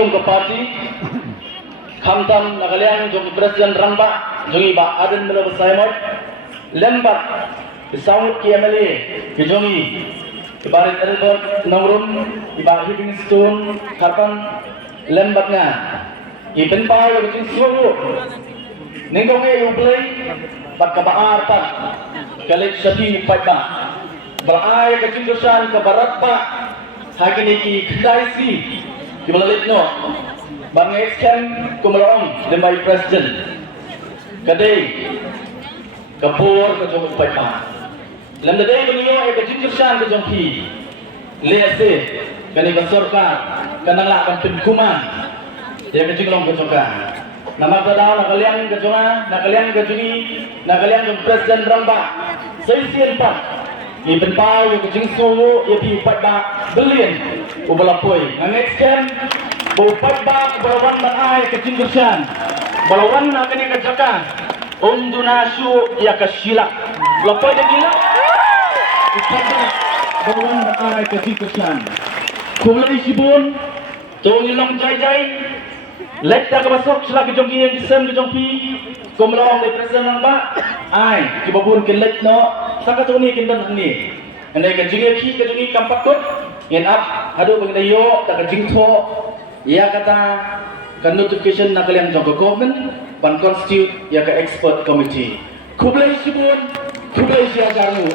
kong kapati kamtam nakalian jong presiden ramba jongi ba aden melo saimot lembat isawut ki MLA ki jongi ibarat Albert Nongrum iba Livingstone Karpan lembatnya iben pa yo jing suwo ningong e ublay pagkabaar pa kalit sabi pa ba balay ka jindosan ka barat pa hakini ki kdaisi ki balalit no bang exam kumalong lemay president kadai kapur ka jong pa pa lam dadai baniyo e ka jindosan ka jong ki lese kani ka sarkar kanala kan pinkuman ya ka jinglong ka jong ka namagdadaw nakaliang ka jonga nakaliang ka jongi nakaliang jong president ramba saisian pa iben pa yung jing suwo ya pi ba billion ubalapoy ang next time upat ba balawan man ay kacindursan balawan na kani kajaka donasyo ya kasila lapoy de gila upat ba balawan man ay kacindursan kulay sibon tong ilang jay let ta kabasok sila ki jong yang kisem ki jong pi kumlong de president nang ba ay kibabun kin let no sakatuni kin dan ni andai ka jinge ki ka jingi kampak kot en up hadu bang dayo ta ka jingtho ya kata kan notification na kalian jong government ban constitute ya ka expert committee kublai sibun kublai sia jarmu